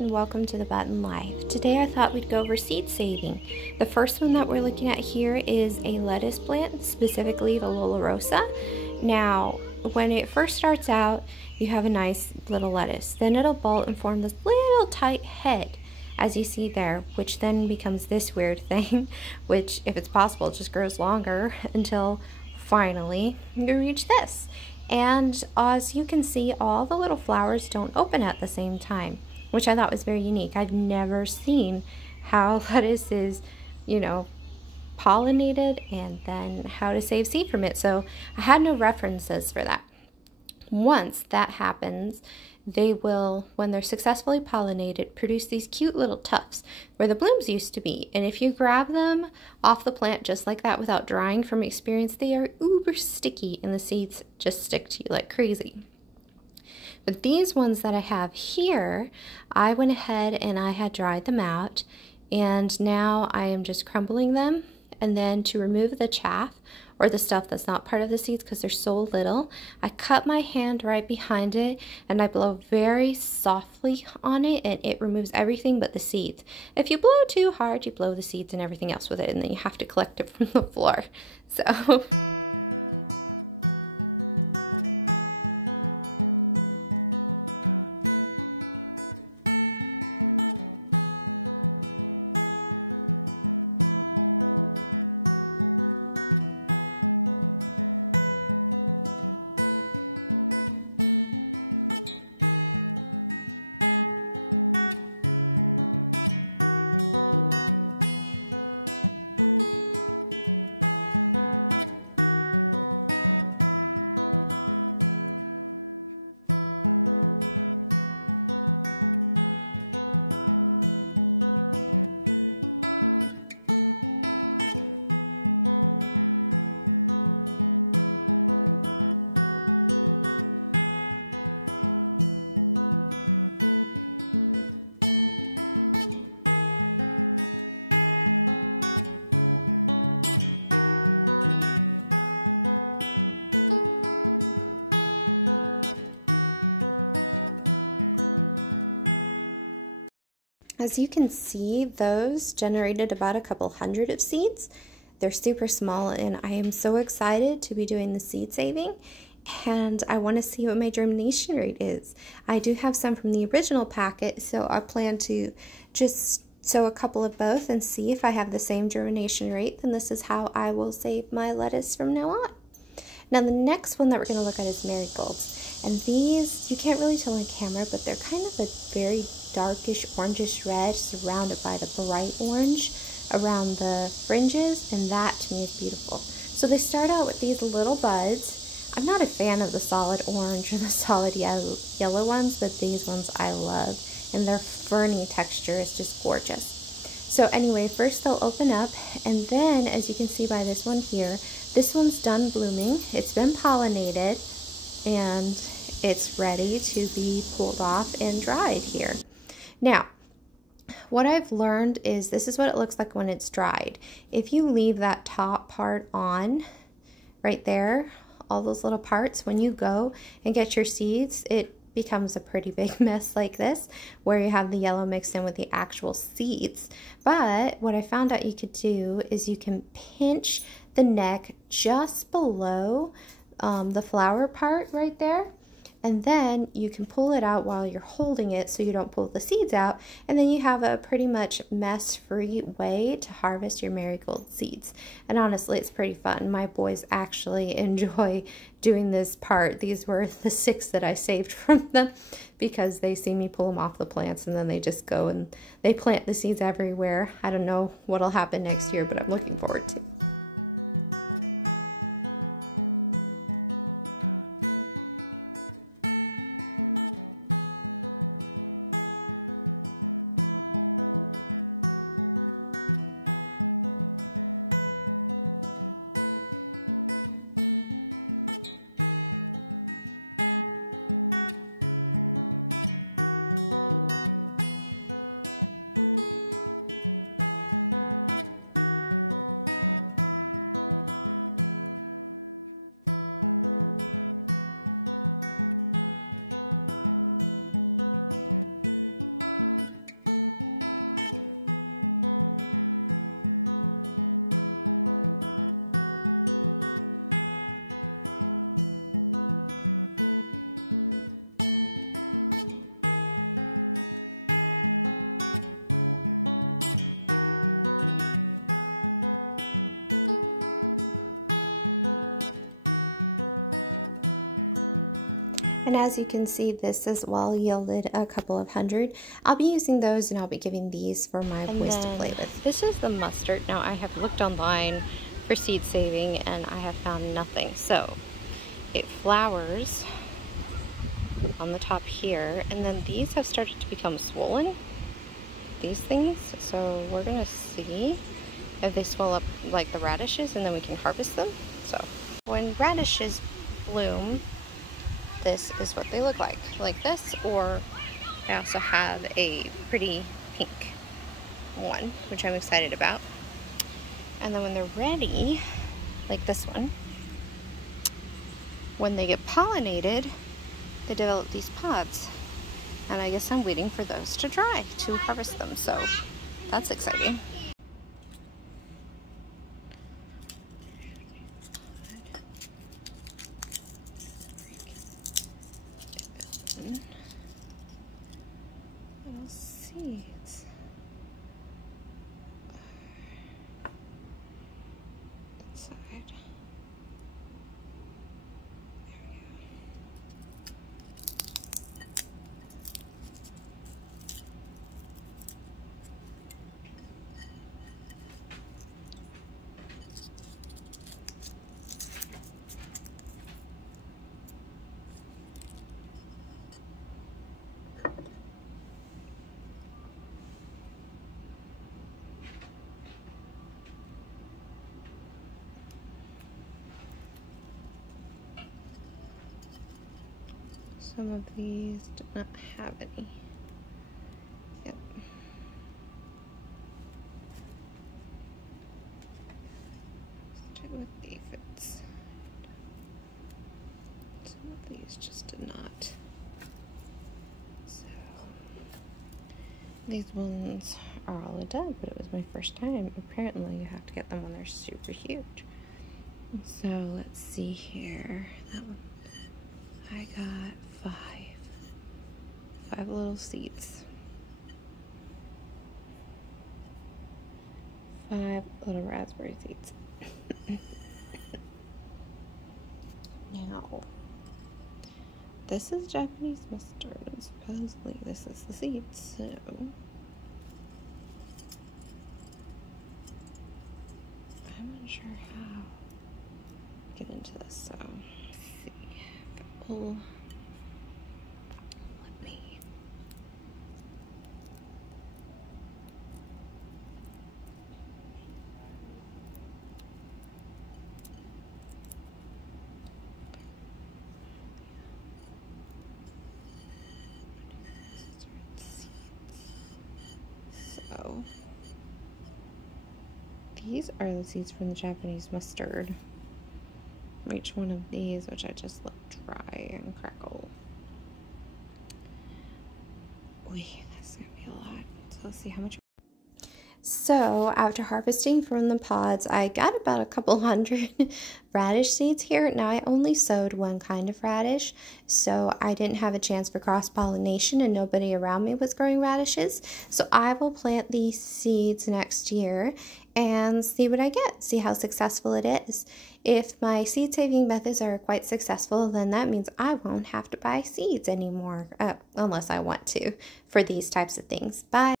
and welcome to the Button Life. Today I thought we'd go over seed saving. The first one that we're looking at here is a lettuce plant, specifically the Rossa. Now, when it first starts out, you have a nice little lettuce. Then it'll bolt and form this little tight head, as you see there, which then becomes this weird thing, which, if it's possible, just grows longer until finally you reach this. And as you can see, all the little flowers don't open at the same time, which I thought was very unique. I've never seen how lettuce is, pollinated and then how to save seed from it. So I had no references for that. Once that happens, they will, when they're successfully pollinated, produce these cute little tufts where the blooms used to be. And if you grab them off the plant just like that without drying, from experience, they are uber sticky and the seeds just stick to you like crazy. But these ones that I have here, I went ahead and I had dried them out, and now I am just crumbling them. And then to remove the chaff or the stuff that's not part of the seeds because they're so little, I cut my hand right behind it and I blow very softly on it, and it removes everything but the seeds. If you blow too hard, you blow the seeds and everything else with it, and then you have to collect it from the floor. So as you can see, those generated about a couple hundred of seeds. They're super small, and I am so excited to be doing the seed saving, and I want to see what my germination rate is. I do have some from the original packet, so I plan to just sow a couple of both and see if I have the same germination rate. Then this is how I will save my lettuce from now on. Now the next one that we're going to look at is marigolds. And these, you can't really tell on camera, but they're kind of a very darkish orangish red, surrounded by the bright orange around the fringes, and that to me is beautiful. So they start out with these little buds. I'm not a fan of the solid orange or the solid yellow ones, but these ones I love, and their ferny texture is just gorgeous. So anyway, first they'll open up, and then as you can see by this one here, this one's done blooming. It's been pollinated, and it's ready to be pulled off and dried here. Now, what I've learned is this is what it looks like when it's dried. If you leave that top part on, right there, all those little parts, when you go and get your seeds, it becomes a pretty big mess like this, where you have the yellow mixed in with the actual seeds. But what I found out you could do is you can pinch the neck just below the flower part right there, and then you can pull it out while you're holding it so you don't pull the seeds out, and then you have a pretty much mess-free way to harvest your marigold seeds. And honestly, it's pretty fun. My boys actually enjoy doing this part. These were the 6 that I saved from them because they see me pull them off the plants, and then they just go and they plant the seeds everywhere. I don't know what'll happen next year, but I'm looking forward to it. as you can see, this as well yielded a couple of hundred. I'll be using those, and I'll be giving these for my boys to play with. This is the mustard. Now, I have looked online for seed saving, and I have found nothing. So, it flowers on the top here, and then these have started to become swollen, these things. So, we're going to see if they swell up like the radishes, and then we can harvest them. So, when radishes bloom, this is what they look like this, or I also have a pretty pink one, which I'm excited about. And then when they're ready, like this one, when they get pollinated, they develop these pods. And I guess I'm waiting for those to dry to harvest them, so that's exciting. Seeds. Inside. There we go. Some of these do not have any. Yep. Let's check with aphids. Some of these just did not. So these ones are all dead, but it was my first time. Apparently you have to get them when they're super huge. So let's see here. That one, I got five little seeds. 5 little raspberry seeds. Now, this is Japanese mustard, and supposedly this is the seeds, so I'm unsure how to get into this, so let's see if it will let me. So these are the seeds from the Japanese mustard. From each one of these, which I just let dry and crackle. Wait, that's gonna be a lot. So let's see how much. So after harvesting from the pods, I got about a couple hundred radish seeds here. Now I only sowed one kind of radish, so I didn't have a chance for cross-pollination and nobody around me was growing radishes. So I will plant these seeds next year and see what I get, see how successful it is. If my seed saving methods are quite successful, then that means I won't have to buy seeds anymore, unless I want to, for these types of things. Bye.